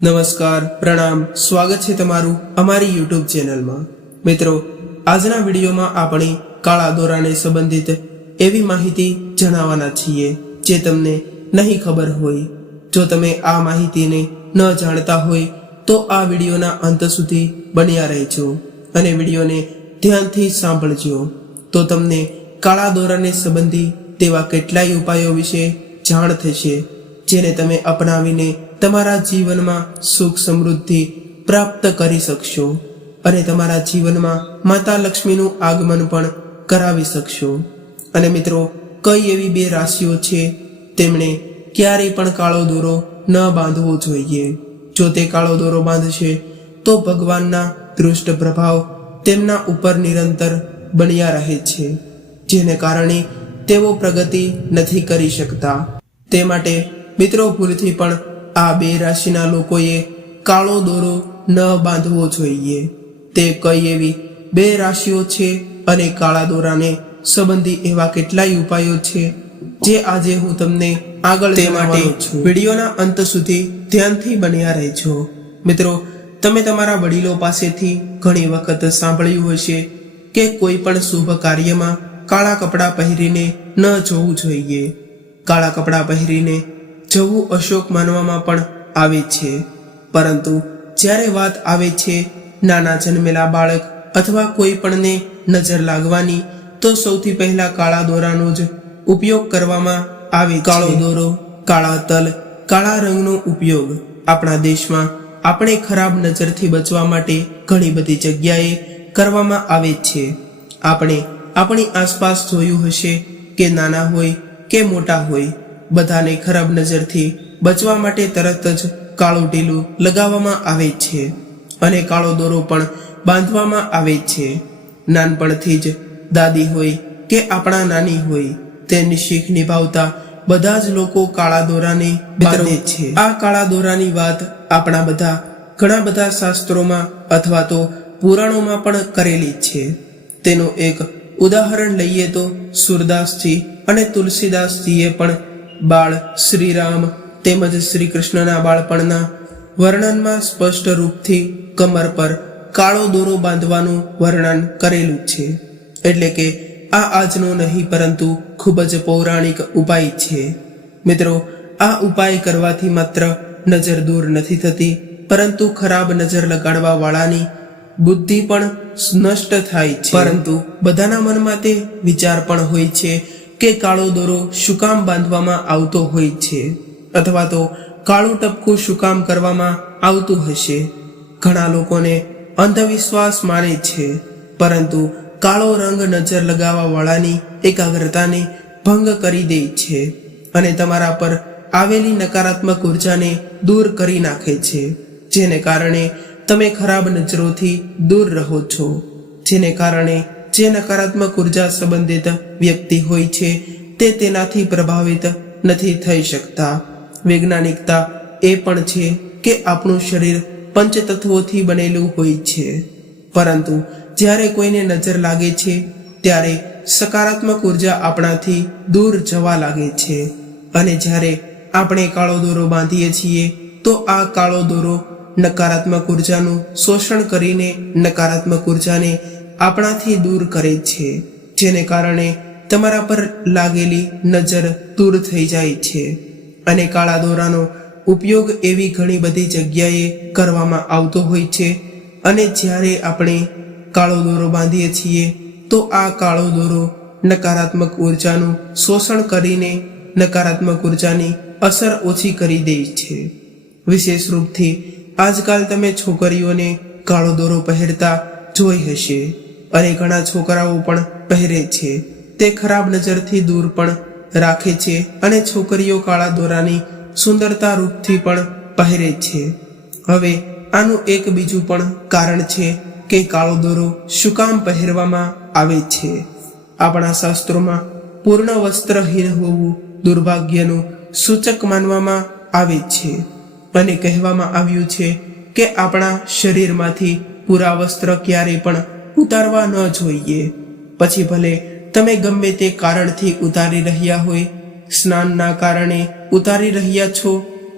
નમસ્કાર, પ્રણામ, સ્વાગત છે તમારું અમારી યુટ્યુબ ચેનલમાં। મિત્રો, આજના વિડીયોમાં આપણે કાળા દોરાને સંબંધિત એવી માહિતી જણાવવાના છીએ જે તમને નહીં ખબર હોય। જો તમે આ માહિતીને ન જાણતા હોય તો આ વિડીયોના અંત સુધી બન્યા રહેજો અને વિડીયોને ધ્યાનથી સાંભળજો, તો તમને કાળા દોરાને સંબંધી તેવા કેટલાય ઉપાયો વિશે જાણ થશે જેને તમે અપનાવીને તમારા જીવનમાં સુખ સમૃદ્ધિ પ્રાપ્ત કરી શકશો અને તમારા જીવનમાં માતા લક્ષ્મીનું આગમન પણ કરાવી શકશો। અને મિત્રો, કઈ એવી બે રાશિઓ છે તેમણે ક્યારેય પણ કાળો દોરો ન બાંધવો જોઈએ? જો તે કાળો દોરો બાંધશે તો ભગવાનના દુષ્ટ પ્રભાવ તેમના ઉપર નિરંતર બન્યા રહે છે, જેને કારણે તેઓ પ્રગતિ નથી કરી શકતા। તે માટે મિત્રો, ભૂલથી પણ આ બે રાશિના લોકોએ કાળો દોરો ન બાંધવો જોઈએ। તે કઈ એવી બે રાશિઓ છે અને કાળા દોરાને સંબંધી એવા કેટલાય ઉપાયો છે જે આજે હું તમને આગળ જણાવવાનો છું। વિડીયોના અંત સુધી ધ્યાનથી બન્યા રહેજો। મિત્રો, તમે તમારા વડીલો પાસેથી ઘણી વખત સાંભળ્યું હશે કે કોઈ પણ શુભ કાર્યમાં કાળા કપડાં પહેરીને ન જવું જોઈએ। કાળા કપડાં પહેરીને જવું અશુભ માનવામાં પણ આવે છે, પરંતુ જ્યારે વાત આવે છે નાના જન્મેલા બાળક અથવા કોઈ પણને નજર લાગવાની, તો સૌથી પહેલા કાળા દોરાનો જ ઉપયોગ કરવામાં આવે છે। કાળો દોરો, કાળા તલ, કાળા રંગનો ઉપયોગ આપણા દેશમાં આપણે ખરાબ નજરથી બચવા માટે ઘણી બધી જગ્યાએ કરવામાં આવે છે। આપણે આપણી આસપાસ જોયું હશે કે નાના હોય કે મોટા હોય, બધાને ખરાબ નજરથી બચવા માટે તરત જ કાળું ટીલું લગાવવામાં આવે છે અને કાળો દોરો પણ બાંધવામાં આવે છે। નાનપણથી જ દાદી હોય કે આપણા નાની હોય, તેની શીખ નિભાવતા બધા જ લોકો કાળા દોરાને બાંધે છે। આ કાળા દોરાની વાત આપણા ઘણા બધા શાસ્ત્રોમાં અથવા તો પુરાણોમાં પણ કરેલી છે। તેનું એક ઉદાહરણ લઈએ તો સુરદાસજી અને તુલસીદાસજીએ પણ બાળ શ્રીરામ તેમજ શ્રી કૃષ્ણના બાળપણના વર્ણનમાં સ્પષ્ટ રૂપથી કમર પર કાળો દોરો બાંધવાનું વર્ણન કરેલું છે। એટલે કે આ આજનો નહીં પરંતુ ખૂબ જ પૌરાણિક ઉપાય છે। મિત્રો, આ ઉપાય કરવાથી માત્ર નજર દૂર નથી થતી, પરંતુ ખરાબ નજર લગાડવા વાળાની બુદ્ધિ પણ નષ્ટ થાય છે। પરંતુ બધાના મનમાં તે વિચાર પણ હોય છે કે કાળો દોરો શું કામ બાંધવામાં આવતો હોય છે, અથવા તો કાળું ટપકું શું કામ કરવામાં આવતું હશે। ઘણા લોકોને અંધવિશ્વાસ માને છે, પરંતુ કાળો રંગ નજર લગાવવા વાળાની એકાગ્રતાને ભંગ કરી દે છે અને તમારા પર આવેલી નકારાત્મક ઉર્જાને દૂર કરી નાખે છે, જેને કારણે તમે ખરાબ નજરોથી દૂર રહો છો। જેને કારણે જે નકારાત્મક ઉર્જા સંબંધિત વ્યક્તિ હોય છે તે તેનાથી પ્રભાવિત નથી થઈ શકતા। વૈજ્ઞાનિકતા એ પણ છે કે આપણું શરીર પંચતત્વોથી બનેલું હોય છે, પરંતુ જ્યારે કોઈને નજર લાગે છે ત્યારે સકારાત્મક ઉર્જા આપણાથી દૂર જવા લાગે છે અને જ્યારે આપણે કાળો દોરો બાંધીએ છીએ તો આ કાળો દોરો નકારાત્મક ઉર્જાનું શોષણ કરીને નકારાત્મક ઉર્જાને આપણાથી દૂર કરે છે, જેને કારણે તમારા પર લાગેલી નજર દૂર થઈ જાય છે। અને કાળા દોરાનો ઉપયોગ એવી ઘણી બધી જગ્યાએ કરવામાં આવતો હોય છે અને જ્યારે આપણે કાળો દોરો બાંધીએ છીએ તો આ કાળો દોરો નકારાત્મક ઉર્જાનું શોષણ કરીને નકારાત્મક ઉર્જાની અસર ઓછી કરી દે છે। વિશેષ રૂપથી આજકાલ તમે છોકરીઓને કાળો દોરો પહેરતા જોઈ હશે અને ઘણા છોકરાઓ પણ પહેરે છે। તે ખરાબ નજરથી દૂર પણ રાખે છે અને છોકરીઓ કાળા દોરાની સુંદરતા રૂપથી પણ પહેરે છે। હવે આનું એક બીજું પણ કારણ છે કે કાળો દોરો શું કામ પહેરવામાં આવે છે। આપણા શાસ્ત્રોમાં પૂર્ણ વસ્ત્રહીન હોવું દુર્ભાગ્યનું સૂચક માનવામાં આવે છે અને કહેવામાં આવ્યું છે કે આપણા શરીરમાંથી પૂરા વસ્ત્ર ક્યારેય પણ ઉતારવા ન જોઈએ। પછી ભલે તમે ગમે તે કારણથી ઉતારી રહ્યા હોય, સ્નાનના કારણે ઉતારી રહ્યા છો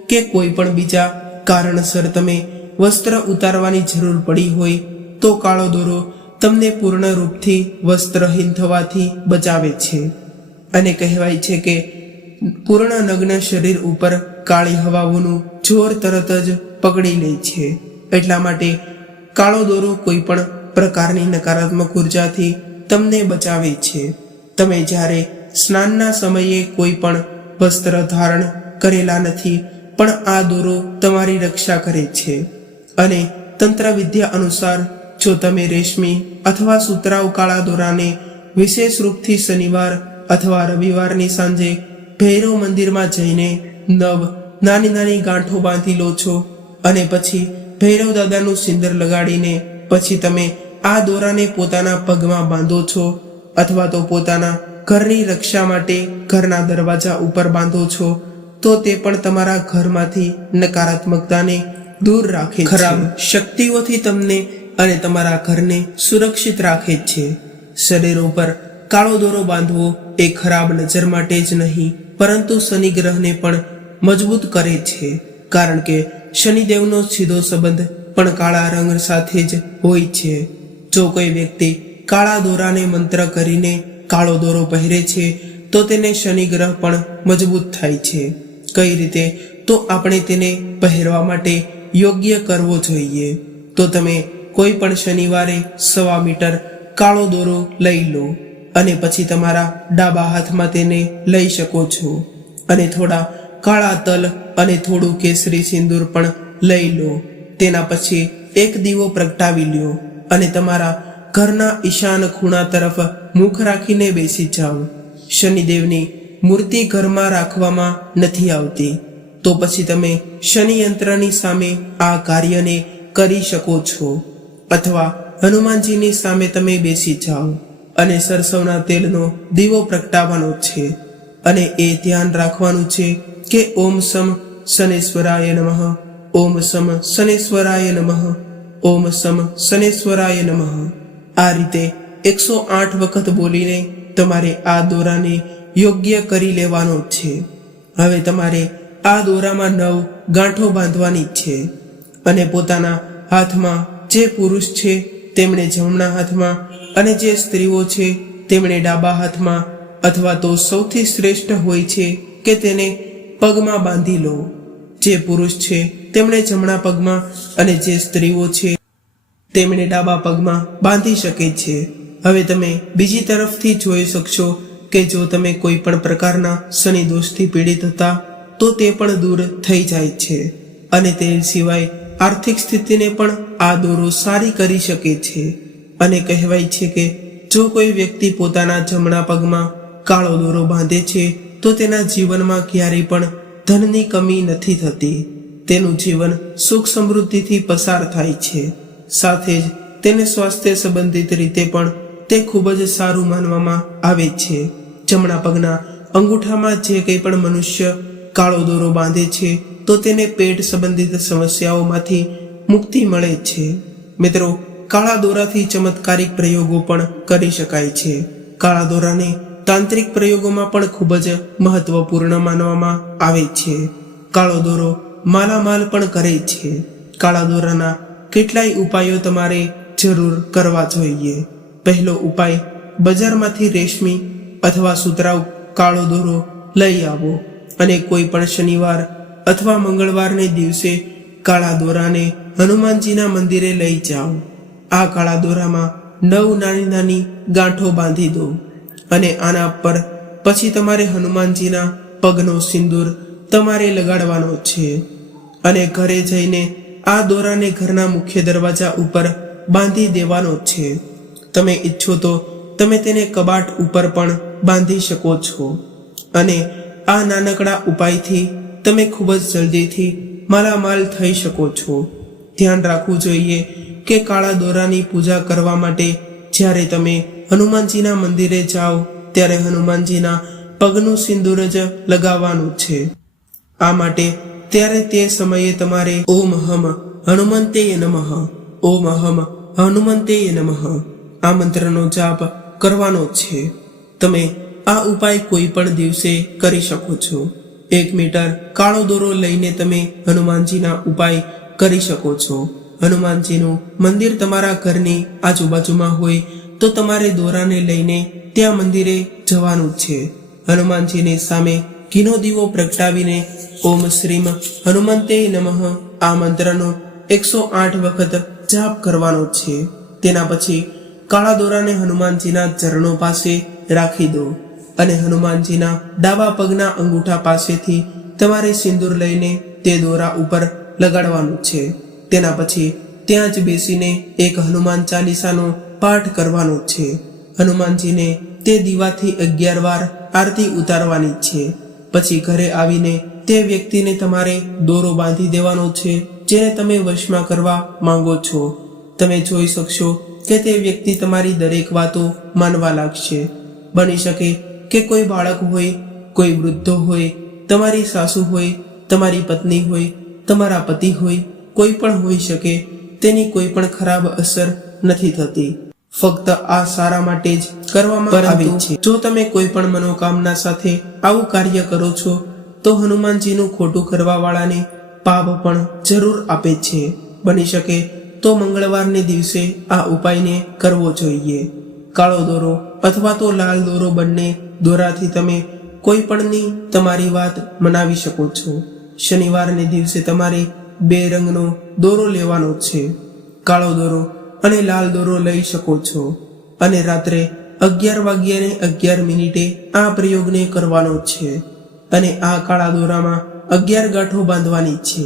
કે કોઈ પણ બીજા કારણસર તમે વસ્ત્ર ઉતારવાની જરૂર પડી હોય તો કાળો દોરો તમને પૂર્ણ રૂપથી વસ્ત્રહીન થવાથી બચાવે છે. અને કહેવાય છે કે પૂર્ણ નગ્ન શરીર ઉપર કાળી હવાઓનું જોર તરત જ પકડી લે છે. એટલા માટે કાળો દોરો કોઈ પણ પ્રકારની નકારાત્મક ઉર્જાથી તમને બચાવે છે. તમે જ્યારે સ્નાનના સમયે કોઈ પણ વસ્ત્ર ધારણ કરેલા નથી, પણ આ દોરો તમારી રક્ષા કરે છે. અને તંત્ર વિદ્યા અનુસાર જો તમે રેશમી અથવા સુતરાઉ કાળા દોરાને વિશેષ રૂપથી શનિવાર અથવા રવિવારની સાંજે ભૈરવ મંદિરમાં જઈને 9 નાની નાની ગાંઠો બાંધી લો છો અને પછી ભૈરવ દાદાનું સિંદર લગાડીને પછી તમે આ દોરાને પોતાના પગમાં બાંધો છો અથવા તો પોતાના ઘરની રક્ષા માટે ઘરના દરવાજા ઉપર બાંધો છો, તો તે પણ તમારા ઘરમાંથી નકારાત્મકતાને દૂર રાખે છે, ખરાબ શક્તિઓથી તમને અને તમારા ઘરને સુરક્ષિત રાખે છે. શરીર ઉપર કાળો દોરો બાંધવો એ ખરાબ નજર માટે જ નહીં, પરંતુ શનિ ગ્રહને પણ મજબૂત કરે છે. કારણ કે શનિદેવનો સીધો સંબંધ પણ કાળા રંગ સાથે જ હોય છે. જો કોઈ વ્યક્તિ કાળા દોરાને મંત્ર કરીને કાળો દોરો પહેરે છે તો તેને શનિ ગ્રહ પણ મજબૂત થાય છે. કઈ રીતે? તો આપણે તેને પહેરવા માટે યોગ્ય કરવો જોઈએ. તો તમે કોઈ પણ શનિવારે 1.25 મીટર કાળો દોરો લઈ લો અને પછી તમારા ડાબા હાથમાં તેને લઈ શકો છો અને થોડા કાળા તલ અને થોડું કેસરી સિંદૂર પણ લઈ લો. તેના પછી એક દીવો પ્રગટાવી લ્યો અને તમારા ઘરના ઈશાન ખૂણા તરફ મુખ રાખીને બેસી જાઓ. શનિદેવની મૂર્તિ ઘરમાં રાખવામાં નથી આવતી, તો પછી તમે શનિ યંત્રની સામે આ કાર્યને કરી શકો છો. અથવા હનુમાનજીની સામે તમે બેસી જાઓ અને સરસવના તેલનો દીવો પ્રગટાવવાનો છે અને એ ધ્યાન રાખવાનું છે કે ઓમ સમ શનેશ્વરાય નમઃ, ઓમ સમ શનેશ્વરાય નમઃ, ઓમ સમ શનેશ્વરાય નમઃ. આ રીતે 108 વખત બોલીને તમારે આ દોરાને યોગ્ય કરી લેવાનો છે. હવે તમારે આ દોરામાં 9 ગાંઠો બાંધવાની છે અને પોતાના હાથમાં જે પુરુષ છે તેમણે જમણા હાથમાં અને જે સ્ત્રીઓ છે તેમણે ડાબા હાથમાં, અથવા તો સૌથી શ્રેષ્ઠ હોય છે કે તેને પગમાં બાંધી લો. જે પુરુષ છે તેમણે જમણા પગમાં અને જે સ્ત્રીઓ છે તેમણે ડાબા પગમાં બાંધી શકે છે. હવે તમે બીજી તરફથી જોઈ શકશો કે જો તમે કોઈ પણ પ્રકારના શનિ દોષથી પીડિત હતા તો તે પણ દૂર થઈ જાય છે. અને તે સિવાય આર્થિક સ્થિતિને પણ આ દોરો સારી કરી શકે છે. અને કહેવાય છે કે જો કોઈ વ્યક્તિ પોતાના જમણા પગમાં કાળો દોરો બાંધે છે તો તેના જીવનમાં ક્યારેય પણ ધનની કમી નથી થતી. તેનું જીવન સુખ સમૃદ્ધિથી પસાર થાય છે. સાથે જ તેને સ્વાસ્થ્ય સંબંધિત રીતે પણ તે ખૂબ જ સારું માનવામાં આવે છે. જમણા પગના અંગૂઠામાં જે કંઈ પણ મનુષ્ય કાળો દોરો બાંધે છે તો તેને પેટ સંબંધિત સમસ્યાઓમાંથી મુક્તિ મળે છે. મિત્રો, કાળા દોરાથી ચમત્કારિક પ્રયોગો પણ કરી શકાય છે. કાળા દોરાને તાંત્રિક પ્રયોગોમાં પણ ખૂબ જ મહત્વપૂર્ણ માનવામાં આવે છે. કાળો દોરો માલામાલ પણ કરે છે. કાળા દોરાના કેટલાય ઉપાયો તમારે જરૂર કરવા જોઈએ. પહેલો ઉપાય, બજારમાંથી રેશમી અથવા સુતરાઉ કાળો દોરો લઈ આવો અને કોઈ પણ શનિવાર અથવા મંગળવારને દિવસે કાળા દોરાને હનુમાનજીના મંદિરે લઈ જાઓ. આ કાળા દોરામાં 9 નાની નાની ગાંઠો બાંધી દો અને આના પર પછી તમારે હનુમાનજીના પગનો સિંદૂર તમારે લગાડવાનો છે અને ઘરે જઈને આ દોરાને ઘરના મુખ્ય દરવાજા ઉપર બાંધી દેવાનો છે. તમે ઈચ્છો તો તમે તેને કબાટ ઉપર પણ બાંધી શકો છો. અને આ નાનકડા ઉપાયથી તમે ખૂબ જ જલ્દીથી માલામાલ થઈ શકો છો. ધ્યાન રાખવું જોઈએ કે કાળા દોરાની પૂજા કરવા માટે જ્યારે તમે હનુમાનજીના મંદિરે જાઓ ત્યારે હનુમાનજીના પગનું સિંદૂર જ લગાવવાનું છે. આ માટે ત્યારે તે સમયે તમારે ઓમ હમ હનુમંતેય નમઃ, ઓમ હમ હનુમંતેય નમઃ આ મંત્રનો જાપ કરવાનો છે. તમે આ ઉપાય કોઈ પણ દિવસે કરી શકો છો. 1 મીટર કાળો દોરો લઈને તમે હનુમાનજીના ઉપાય કરી શકો છો. હનુમાનજીનું મંદિર તમારા ઘરની આજુબાજુમાં હોય તો તમારે દોરાને લઈને ત્યાં મંદિરે જવાનું છે. હનુમાનજીની સામે ઘીનો દીવો પ્રગટાવીને ઓમ શ્રીમ હનુમંતે નમઃ આ મંત્રનો 108 વખત જાપ કરવાનો છે. તેના પછી કાળા દોરાને હનુમાનજીના ચરણો પાસે રાખી દો અને હનુમાનજીના ડાબા પગના અંગૂઠા પાસેથી તમારે સિંદૂર લઈને તે દોરા ઉપર લગાડવાનું છે. તેના પછી ત્યાં જ બેસીને એક હનુમાન ચાલીસાનો પાઠ કરવાનો છે. હનુમાનજીને તે દીવાથી 11 વાર આરતી ઉતારવાની છે. પછી ઘરે આવીને તે વ્યક્તિને તમારે દોરો બાંધી દેવાનો છે જેને તમે વશમાં કરવા માંગો છો. તમે જોઈ શકશો કે તે વ્યક્તિ તમારી દરેક વાતો માનવા લાગશે. બની શકે કે કોઈ બાળક હોય, કોઈ વૃદ્ધો હોય, તમારી સાસુ હોય, તમારી પત્ની હોય, તમારા પતિ હોય, કોઈ પણ હોઈ શકે. તેની કોઈ પણ ખરાબ અસર નથી થતી. ફક્ત આ સારા માટે જ કરવામાં આવે છે. જો તમે કોઈ પણ મનોકામના સાથે આવું કાર્ય કરો છો તો હનુમાનજીનું ખોટું કરવા વાળાને પાપ પણ જરૂર આપે છે. બની શકે તો મંગળવારને દિવસે આ ઉપાયને કરવો જોઈએ. કાળો દોરો અથવા તો લાલ દોરો બંને દોરાથી તમે કોઈ પણની તમારી વાત મનાવી શકો છો. શનિવારને દિવસે તમારે 2 રંગનો દોરો લેવાનો છે. કાળો દોરો અને લાલ દોરો લઈ શકો છો અને રાત્રે 11:11 આ પ્રયોગને કરવાનો છે. અને આ કાળા દોરામાં 11 ગાંઠો બાંધવાની છે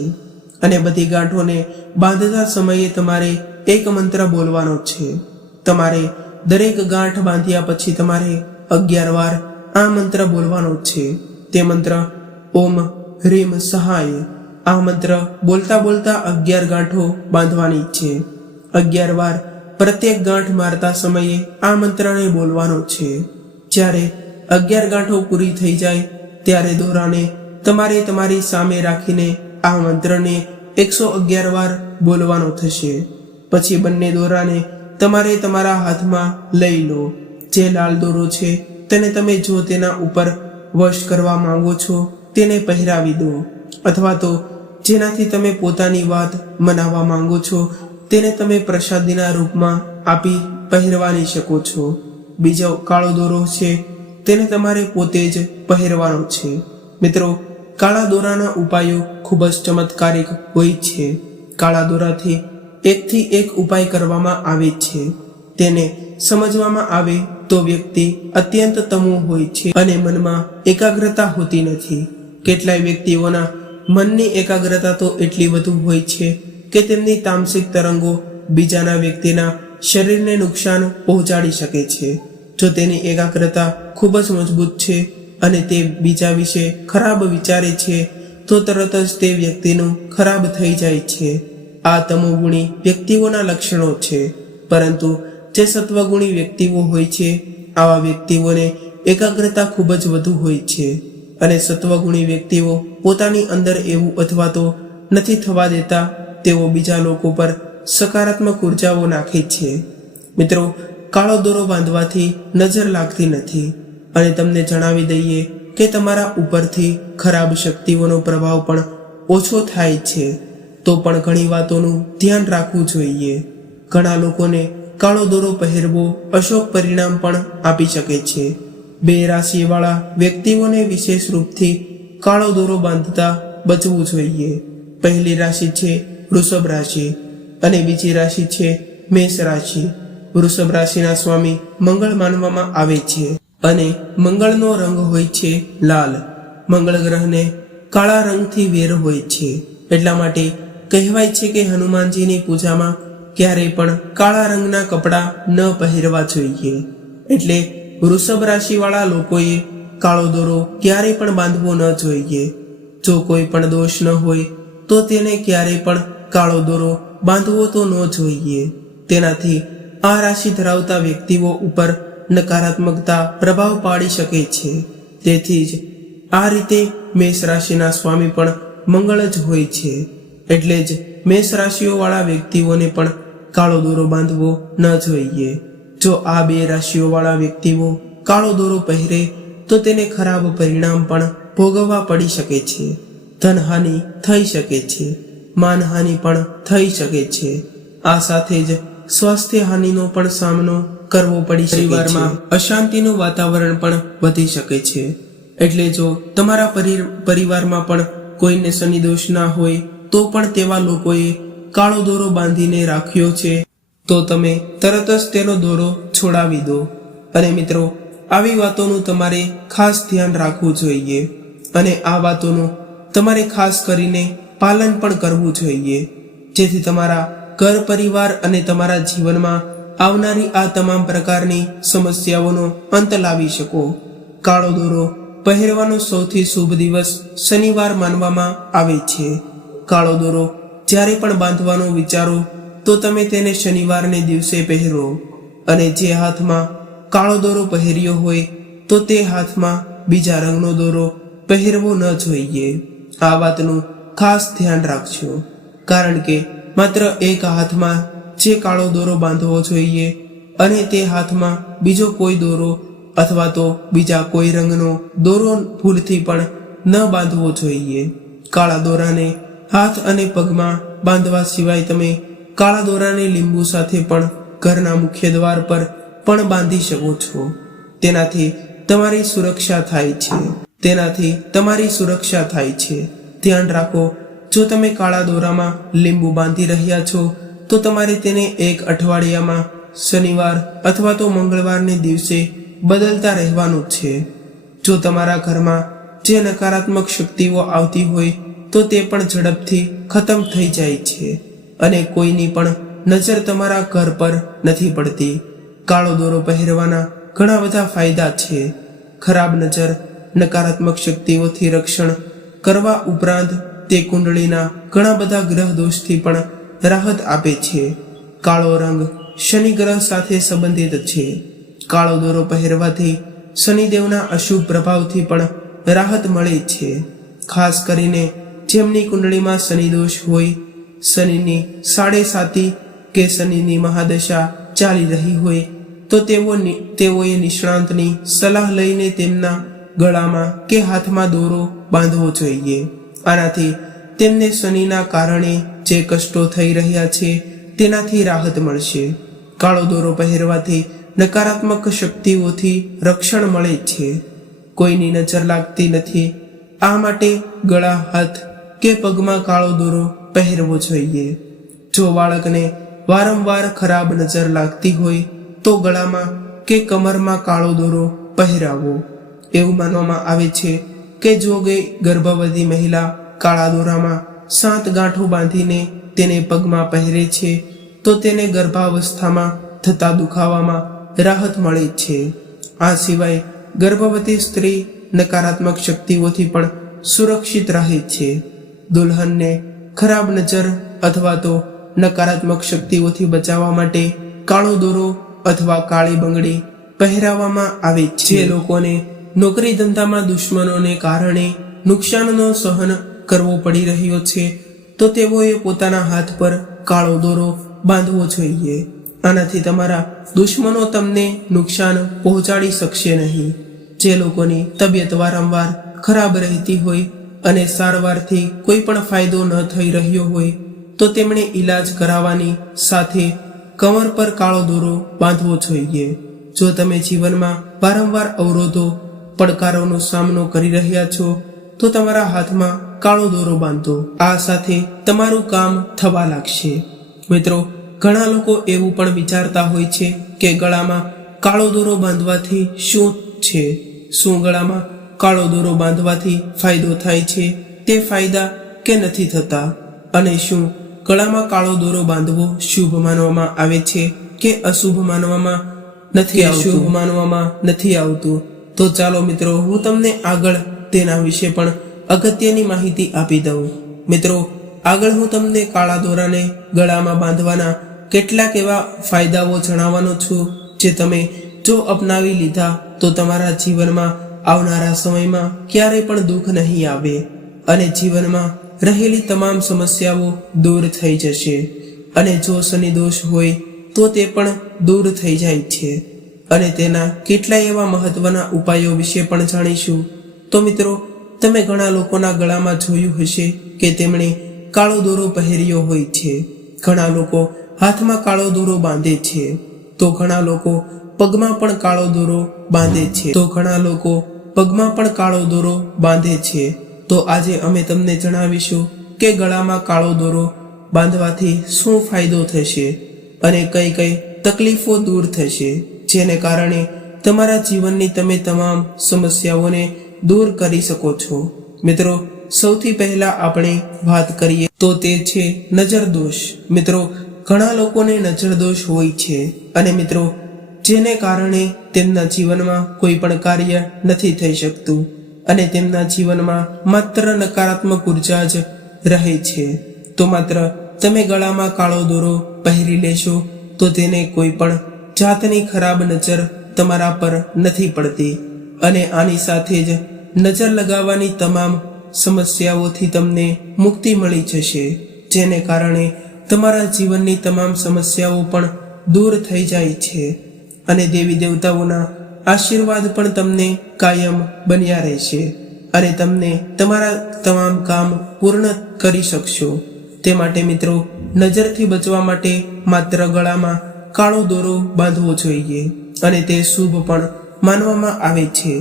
અને બધી ગાંઠોને બાંધતા સમયે તમારે એક મંત્ર બોલવાનો છે. તમારે દરેક ગાંઠ બાંધ્યા પછી તમારે 11 વાર આ મંત્ર બોલવાનો છે. તે મંત્ર ઓમ હ્રીમ સહાય. આ મંત્ર બોલતા બોલતા 11 ગાંઠો બાંધવાની છે. 11 વાર પ્રત્યેક ગાંઠ મારતા સમયે આ મંત્રને બોલવાનો છે. જ્યારે 11 ગાંઠો પૂરી થઈ જાય ત્યારે દોરાને તમારે તમારી સામે રાખીને આ મંત્રને 111 વાર બોલવાનો થશે. પછી બંને દોરાને તમારે તમારા હાથમાં લઈ લો. જે લાલ દોરો છે તેને તમે જો તેના ઉપર વશ કરવા માંગો છો તેને પહેરાવી દો, અથવા તો જેનાથી તમે પોતાની વાત મનાવવા માંગો છો તેને તમે પ્રસાદીના રૂપમાં આપી પહેરવાની શકો છો. બીજો કાળો દોરો છે તેને તમારે પોતે જ પહેરવાનો છે. મિત્રો, કાળા દોરાના ઉપાયો ખૂબ જ ચમત્કારિક હોય છે. કાળા દોરાથી એકથી એક ઉપાય કરવામાં આવે છે. તેને સમજવામાં આવે તો વ્યક્તિ અત્યંત તમો હોય છે અને મનમાં એકાગ્રતા હોતી નથી. કેટલાય વ્યક્તિઓના મનની એકાગ્રતા તો એટલી વધુ હોય છે કે તેમની તામસિક તરંગો બીજાના વ્યક્તિના શરીરને નુકસાન પહોંચાડી શકે છે. જો તેની એકાગ્રતા ખૂબ જ મજબૂત છે અને તે બીજા વિશે ખરાબ વિચારે છે તો તરત જ તે વ્યક્તિનું ખરાબ થઈ જાય છે. આ તમોગુણી વ્યક્તિઓના લક્ષણો છે. પરંતુ જે સત્વગુણી વ્યક્તિઓ હોય છે આવા વ્યક્તિઓને એકાગ્રતા ખૂબ જ વધુ હોય છે અને સત્વગુણી વ્યક્તિઓ પોતાની અંદર એવું અથવા તો નથી થવા દેતા. તેઓ બીજા લોકો પર સકારાત્મક ઉર્જાઓ નાખે છે. મિત્રો, કાળો દોરો બાંધવાથી નજર લાગતી નથી અને તમને જણાવી દઈએ કે તમારા ઉપરથી ખરાબ શક્તિઓનો પ્રભાવ પણ ઓછો થાય છે. તો પણ ઘણી વાતોનું ધ્યાન રાખવું જોઈએ. ઘણા લોકોને કાળો દોરો પહેરવો અશુભ પરિણામ પણ આપી શકે છે. 2 રાશિવાળા વ્યક્તિઓને વિશેષ રૂપથી કાળો દોરો બાંધતા બચવું જોઈએ. પહેલી રાશિ છે વૃષભ રાશિ અને બીજી રાશિ છે મેષ રાશિ. વૃષભ રાશિના સ્વામી મંગળ માનવામાં આવે છે અને મંગળનો રંગ હોય છે લાલ. મંગળ ગ્રહને કાળા રંગથી વેર હોય છે. એટલા માટે કહેવાય છે કે હનુમાનજીની પૂજામાં ક્યારેય પણ કાળા રંગના કપડાં ન પહેરવા જોઈએ. એટલે વૃષભ રાશિવાળા લોકોએ કાળો દોરો ક્યારેય પણ બાંધવો ન જોઈએ. જો કોઈ પણ દોષ ન હોય તો તેને ક્યારેય પણ કાળો દોરો બાંધવો તો ન જોઈએ. તેનાથી આ રાશિ ધરાવતા વ્યક્તિઓ ઉપર નકારાત્મકતા પ્રભાવ પાડી શકે છે. તેથી જ આ રીતે મેષ રાશિના સ્વામી પણ મંગળ જ હોય છે. એટલે જ મેષ રાશિઓવાળા વ્યક્તિઓને પણ કાળો દોરો બાંધવો ન જોઈએ. જો આ 2 રાશિઓવાળા વ્યક્તિઓ કાળો દોરો પહેરે તો તેને ખરાબ પરિણામ પણ ભોગવવા પડી શકે છે, ધનહાનિ થઈ શકે છે, માનહાનિ પણ થઈ શકે છે. આ સાથે જ સ્વાસ્થ્ય હાનિનો પણ સામનો કરવો પડી શકે છે. પરિવારમાં અશાંતિનું વાતાવરણ પણ વધી શકે છે. એટલે જો તમારા પરિવારમાં પણ કોઈને શનિ દોષ ના હોય તો પણ તેવા લોકોએ કાળો દોરો બાંધીને રાખ્યો છે તો તમે તરત જ તેનો દોરો છોડાવી દો. અને મિત્રો, આવી વાતોનું તમારે ખાસ ધ્યાન રાખવું જોઈએ અને આ વાતોનું તમારે ખાસ કરીને પાલન પણ કરવું જોઈએ, જેથી તમારા ઘર પરિવાર અને તમારા જીવનમાં આવનારી આ તમામ પ્રકારની સમસ્યાઓનો અંત લાવી શકો. કાળો દોરો પહેરવાનો સૌથી શુભ દિવસ શનિવાર માનવામાં આવે છે. કાળો દોરો જ્યારે પણ બાંધવાનો વિચારો તો તમે તેને શનિવારને દિવસે પહેરો, અને જે હાથમાં કાળો દોરો પહેર્યો હોય તો તે હાથમાં બીજા રંગનો દોરો પહેરવો ન જોઈએ. આ વાતનું ખાસ ધ્યાન રાખજો, કારણ કે માત્ર એક હાથમાં જે કાળો દોરો બાંધવો જોઈએ અને તે હાથમાં બીજો કોઈ દોરો અથવા તો બીજા કોઈ રંગનો દોરો ભૂલથી પણ ન બાંધવો જોઈએ. કાળા દોરાને હાથ અને પગમાં બાંધવા સિવાય તમે કાળા દોરાને લીંબુ સાથે પણ ઘરના મુખ્ય દ્વાર પર પણ બાંધી શકો છો. તેનાથી તમારી સુરક્ષા થાય છે. ધ્યાન રાખો, જો તમે કાળા દોરામાં લીંબુ બાંધી રહ્યા છો તો તમારે તેને એક અઠવાડિયામાં શનિવાર અથવા તો મંગળવારને દિવસે બદલતા રહેવાનું છે. જો તમારા ઘરમાં જે નકારાત્મક શક્તિઓ આવતી હોય તો તે પણ ઝડપથી ખતમ થઈ જાય છે અને કોઈની પણ નજર તમારા ઘર પર નથી પડતી. કાળો દોરો પહેરવાના ઘણા બધા ફાયદા છે. ખરાબ નજર, નકારાત્મક શક્તિઓથી રક્ષણ કરવા ઉપરાંત તે કુંડળીના ઘણા બધા ગ્રહ દોષથી પણ રાહત આપે છે. કાળો રંગ શનિ ગ્રહ સાથે સંબંધિત છે. કાળો દોરો પહેરવાથી શનિદેવના અશુભ પ્રભાવથી પણ રાહત મળે છે. ખાસ કરીને જેમની કુંડળીમાં શનિ દોષ હોય, શનિની સાડેસાતી કે શનિની મહાદશા ચાલી રહી હોય તો તેઓએ નિષ્ણાંતની સલાહ લઈને તેમના ગળામાં કે હાથમાં દોરો બાંધવો જોઈએ. આનાથી તેમને શનિના કારણે જે કષ્ટો થઈ રહ્યા છે તેનાથી રાહત મળશે. કાળો દોરો પહેરવાથી નકારાત્મક શક્તિઓથી રક્ષણ મળે છે. કોઈની નજર લાગતી નથી, આ માટે ગળા, હાથ કે પગમાં કાળો દોરો પહેરવો જોઈએ. જો બાળકને વારંવાર ખરાબ નજર લાગતી હોય તો ગળામાં કે કમરમાં કાળો દોરો પહેરાવો. એવું માનવામાં આવે છે કે જો ગર્ભવતી મહિલા કાળા દોરામાં 7 ગાંઠો બાંધીને તેને પગમાં પહેરે છે તો તેને ગર્ભાવસ્થામાં થતા દુખાવામાં રાહત મળે છે. આ સિવાય ગર્ભવતી સ્ત્રી નકારાત્મક શક્તિઓથી પણ સુરક્ષિત રહે છે. દુલ્હનને ખરાબ નજર અથવા તો નકારાત્મક શક્તિઓથી બચાવવા માટે કાળો દોરો અથવા કાળી બંગડી પહેરાવવામાં આવે છે. જે લોકોને નોકરી ધંધામાં દુશ્મનોને કારણે નુકસાનનો સહન કરવો પડી રહ્યો છે તો તેઓએ પોતાના હાથ પર કાળો દોરો બાંધવો જોઈએ. આનાથી તમારા દુશ્મનો તમને નુકસાન પહોંચાડી શકશે નહીં. જે લોકોની તબિયત વારંવાર ખરાબ રહેતી હોય અને સારવારથી કોઈ પણ ફાયદો ન થઈ રહ્યો હોય તો તેમણે ઈલાજ કરાવવાની સાથે કમર પર કાળો દોરો બાંધવો જોઈએ. જો તમે જીવનમાં વારંવાર અવરોધો, પડકારોનો સામનો કરી રહ્યા છો તો તમારા હાથમાં કાળો દોરો બાંધો. આ સાથે તમારું કામ થવા લાગશે. મિત્રો, ઘણા લોકો એવું પણ વિચારતા હોય છે કે ગળામાં કાળો દોરો બાંધવાથી શું છે? શું ગળામાં કાળો દોરો બાંધવાથી ફાયદો થાય છે તે ફાયદા કે નથી થતા? અને શું ગળામાં કાળો દોરો બાંધવો શુભ માનવામાં આવે છે કે અશુભ માનવામાં નથી આવતું? તો ચાલો મિત્રો, હું તમને આગળ તેના વિશે પણ અગત્યની માહિતી આપી દઉં. મિત્રો, આગળ હું તમને કાળા દોરાને ગળામાં બાંધવાના કેટલાક એવા ફાયદાઓ જણાવવાનો છું જે તમે જો અપનાવી લીધા તો તમારા જીવનમાં આવનારા સમયમાં ક્યારેય પણ દુઃખ નહીં આવે અને જીવનમાં રહેલી તમામ સમસ્યાઓ દૂર થઈ જશે. અને જો શનિ દોષ હોય તો તે પણ દૂર થઈ જાય છે અને તેના કેટલાય એવા મહત્વના ઉપાયો વિશે પણ જાણીશું. તો મિત્રો, તમે ઘણા લોકોના ગળામાં જોયું હશે કે તેમણે કાળો દોરો પહેર્યો હોય છે. ઘણા લોકો હાથમાં કાળો દોરો બાંધે છે, તો ઘણા લોકો પગમાં પણ કાળો દોરો બાંધે છે. તો આજે અમે તમને જણાવીશું કે ગળામાં કાળો દોરો બાંધવાથી શું ફાયદો થશે અને કઈ કઈ તકલીફો દૂર થશે, જેને કારણે તમારા જીવનની તમે તમામ સમસ્યાઓને દૂર કરી શકો છો. મિત્રો, સૌથી પહેલા આપણે વાત કરીએ તો તે છે નજર દોષ. મિત્રો, ઘણા લોકોને નજર દોષ હોય છે અને મિત્રો જેને કારણે તેમના જીવનમાં કોઈ પણ કાર્ય નથી થઈ શકતું અને તેમના જીવનમાં માત્ર નકારાત્મક ઉર્જા જ રહે છે. તો માત્ર તમે ગળામાં કાળો દોરો પહેરી લેશો તો તેને કોઈ પણ જાતની ખરાબ નજર તમારા પર નથી પડતી અને આની સાથે જ નજર લગાવવાની તમામ સમસ્યાઓથી તમને મુક્તિ મળી જશે, જેને કારણે તમારા જીવનની તમામ સમસ્યાઓ પણ દૂર થઈ જાય છે અને દેવી દેવતાઓના આશીર્વાદ પણ તમને કાયમ બન્યા રહેશે અને તમને તમારા તમામ કામ પૂર્ણ કરી શકશો. તે માટે મિત્રો, નજરથી બચવા માટે માત્ર ગળામાં કાળો દોરો બાંધવો જોઈએ અને તે શુભ પણ માનવામાં આવે છે.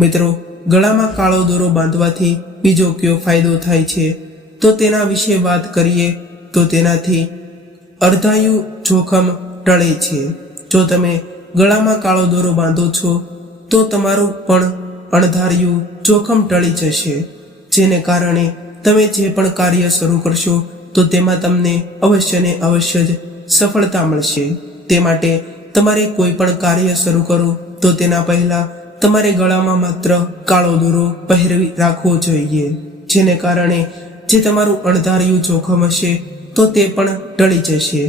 મિત્રો, ગળામાં કાળો દોરો બાંધવાથી બીજો કયો ફાયદો થાય છે તો તેના વિશે વાત કરીએ તો તેનાથી અર્ધાયુ જોખમ ટળે છે. જો તમે ગળામાં કાળો દોરો બાંધો છો તો તમારું પણ અણધાર્યું જોખમ ટળી જશે, જેને કારણે તમે જે પણ કાર્ય શરૂ કરશો તો તેમાં તમને અવશ્ય ને અવશ્ય જ સફળતા મળશે. તે માટે તમારે કોઈ પણ કાર્ય શરૂ કરો તો તેના પહેલા તમારે ગળામાં માત્ર કાળો દોરો પહેરી રાખવો જોઈએ, જેને કારણે જે તમારું અણધાર્યું જોખમ હશે તો તે પણ ટળી જશે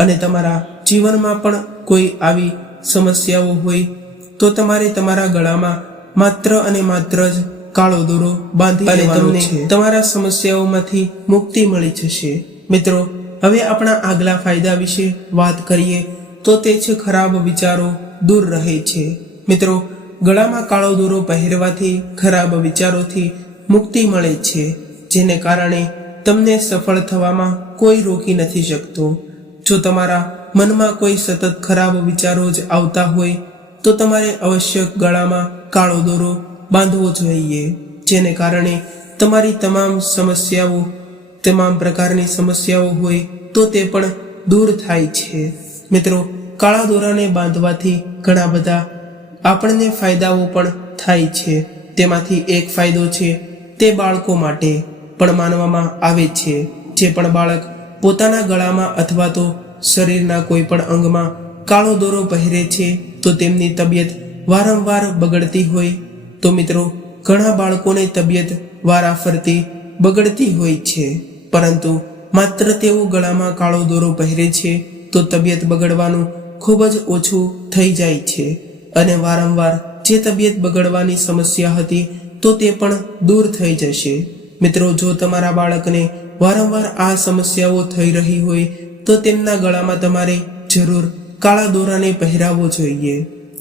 અને તમારા જીવનમાં પણ કોઈ આવી સમસ્યાઓ હોય તો તમારે તમારા ગળામાં માત્ર અને માત્ર જ કાળો દોરો બાંધી લેવાનો છે. તમારા સમસ્યાઓમાંથી મુક્તિ મળી જશે. મિત્રો, હવે આપણા આગલા ફાયદા વિશે વાત કરીએ તો તે છે ખરાબ વિચારો દૂર રહે છે. મિત્રો, ગળામાં કાળો દોરો પહેરવાથી ખરાબ વિચારોથી મુક્તિ મળે છે, જેને કારણે તમને સફળ થવામાં કોઈ રોકી નથી શકતો. જો તમારા મનમાં કોઈ સતત ખરાબ વિચારો જ આવતા હોય તો તમારે અવશ્ય ગળામાં કાળો દોરો બાંધવો જોઈએ, જેને કારણે તમારી તમામ પ્રકારની સમસ્યાઓ હોય તો તે પણ દૂર થાય છે. મિત્રો, કાળા દોરાને બાંધવાથી ઘણા બધા આપણને ફાયદાઓ પણ થાય છે. તેમાંથી એક ફાયદો છે તે બાળકો માટે પણ માનવામાં આવે છે. જે પણ બાળક પોતાના ગળામાં અથવા તો શરીરના કોઈ પણ અંગમાં કાળો દોરો પહેરે છે તો તેમની તબિયત વારંવાર બગડતી હોય તો મિત્રો, ઘણા બાળકોને તબિયત વારાફરતી બગડતી હોય છે, પરંતુ માત્ર તેઓ ગળામાં કાળો દોરો પહેરે છે તો તબિયત બગડવાનું ખૂબ જ ઓછું થઈ જાય છે અને વારંવાર જે તબિયત બગડવાની સમસ્યા હતી તો તે પણ દૂર થઈ જશે. મિત્રો, જો તમારા બાળકને વારંવાર આ સમસ્યાઓ થઈ રહી હોય તો તેમના ગળામાં તમારે જરૂર કાળા દોરાને પહેરાવવો જોઈએ.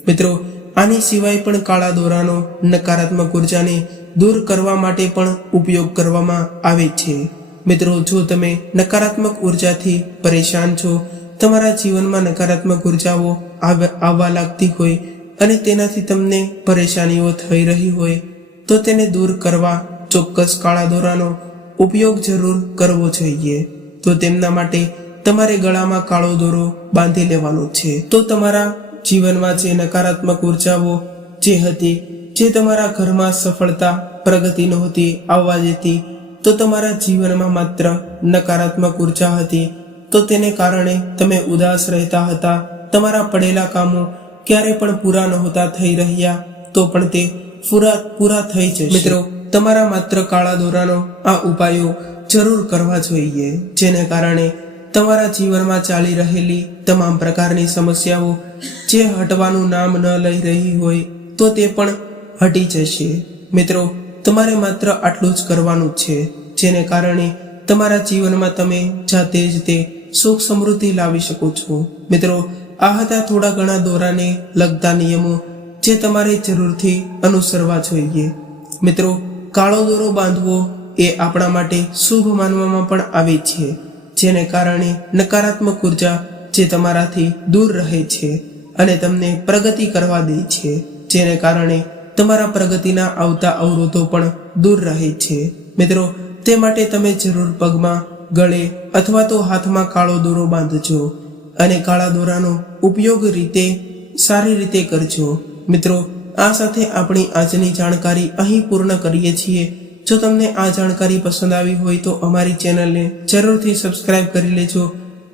મિત્રો, આની સિવાય પણ કાળા દોરાનો નકારાત્મક ઉર્જાને દૂર કરવા માટે પણ ઉપયોગ કરવામાં આવે છે. મિત્રો, જો તમે નકારાત્મક ઉર્જાથી પરેશાન છો, તમારા જીવનમાં નકારાત્મક ઉર્જાઓ આવવા લાગતી હોય અને તેનાથી તમને પરેશાનીઓ થઈ રહી હોય તો તેને દૂર કરવા ચોક્કસ કાળા દોરાનો ઉપયોગ જરૂર કરવો જોઈએ. તો તેમના માટે તમારે ગળામાં કાળો દોરો બાંધી લેવાનો છે. તો તમારા જીવનમાં જે નકારાત્મક ઉર્જાઓ જે હતી, જે તમારા ઘરમાં સફળતા પ્રગતિ નહોતી આવવા દેતી, તો તમારા જીવનમાં માત્ર નકારાત્મક ઉર્જા હતી, તો તેને કારણે તમે ઉદાસ રહેતા હતા. તમારા પડેલા કામો ક્યારે પણ પૂરા નહોતા થઈ રહ્યા તો પણ તે પૂરા થઈ જશે. મિત્રો, તમારા માત્ર કાળા દોરાનો આ ઉપાયો જરૂર કરવા જોઈએ, જેને કારણે તમારા જીવનમાં ચાલી રહેલી તમામ પ્રકારની સમસ્યાઓ જે હટવાનું નામ ન લઈ રહી હોય તો તે પણ હટી જશે. મિત્રો, તમારે માત્ર આટલું જ કરવાનું છે, જેને કારણે તમારા જીવનમાં તમે જાતે જ તે સુખ સમૃદ્ધિ લાવી શકો છો. મિત્રો, આ હતા થોડા ઘણા દોરાને લગતા નિયમો જે તમારે જરૂરથી અનુસરવા જોઈએ. મિત્રો, કાળો દોરો બાંધવો એ આપણા માટે શુભ માનવામાં પણ આવે છે, જેને કારણે નકારાત્મક ઉર્જા જે તમારાથી દૂર રહે છે અને તમને પ્રગતિ કરવા દે છે, જેને કારણે તમારા પ્રગતિના આવતા અવરોધો પણ દૂર રહે છે. મિત્રો, તે માટે તમે જરૂર પગમાં, ગળે અથવા તો હાથમાં કાળો દોરો બાંધજો અને કાળા દોરાનો ઉપયોગ સારી રીતે કરજો. મિત્રો, આ સાથે આપણી આજની જાણકારી અહીં પૂર્ણ કરીએ છીએ. જો તમને આ જાણકારી પસંદ આવી હોય તો અમારી ચેનલને જરૂરથી સબસ્ક્રાઇબ કરી લેજો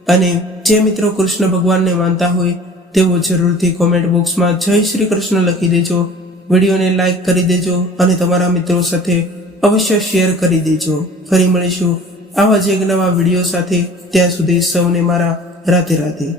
અને જે મિત્રો કૃષ્ણ ભગવાનને માનતા હોય તેઓ જરૂરથી કોમેન્ટ બોક્સમાં જય શ્રી કૃષ્ણ લખી દેજો. વિડીયોને લાઈક કરી દેજો અને તમારા મિત્રો સાથે અવશ્ય શેર કરી દેજો. ફરી મળીશું આવા જ એક નવા વિડીયો સાથે. ત્યાં સુધી સૌને મારા રાધે રાધે.